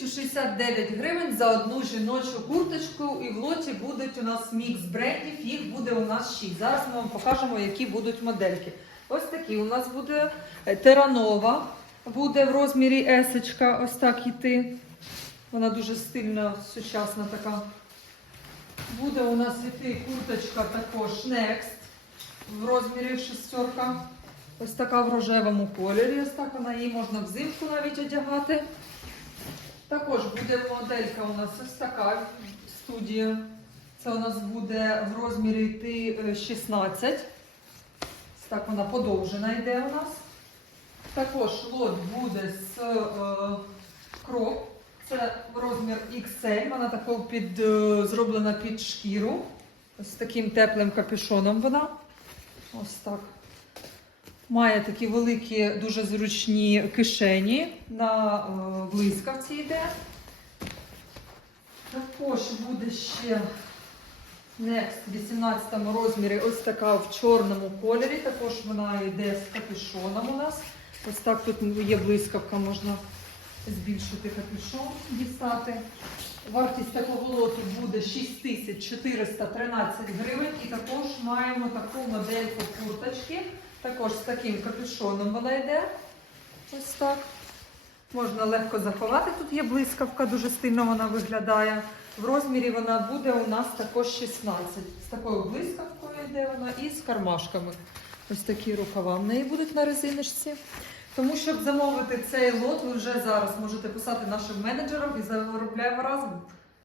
1069 гривень за одну жіночу курточку. І в лоті будуть у нас мікс брендів, їх буде у нас 6. Зараз ми вам покажемо, які будуть модельки. Ось такі у нас буде е, Теранова, буде в розмірі есечка, ось так іти. Вона дуже стильна, сучасна така. Буде у нас іти курточка також Next в розмірі шестерка. Ось така в рожевому кольорі. Ось так вона її можна взимку навіть одягати. Також буде моделька у нас ось така студія. Це у нас буде в розмірі йти е, 16. Так вона подовжена йде у нас. Також лот буде з е, кроп. Це розмір XL. Вона такого під, е, зроблена під шкіру. З таким теплим капюшоном вона. Ось так. Має такі великі, дуже зручні кишені на е, блискавці йде. Також буде ще Next в 18 розмірі, ось така в чорному кольорі. Також вона йде з капюшоном у нас. Ось так тут є блискавка, можна збільшити капюшон, дістати. Вартість такого лоту буде 6413 гривень. І також маємо таку модельку курточки. Також з таким капюшоном вона йде. Ось так. Можна легко заховати. Тут є блискавка, дуже стильно вона виглядає. В розмірі вона буде у нас також 16. З такою блискавкою йде вона і з кармашками. Ось такі рукава в неї будуть на резиночці. Тому, щоб замовити цей лот, ви вже зараз можете писати нашим менеджерам і заробляємо разом.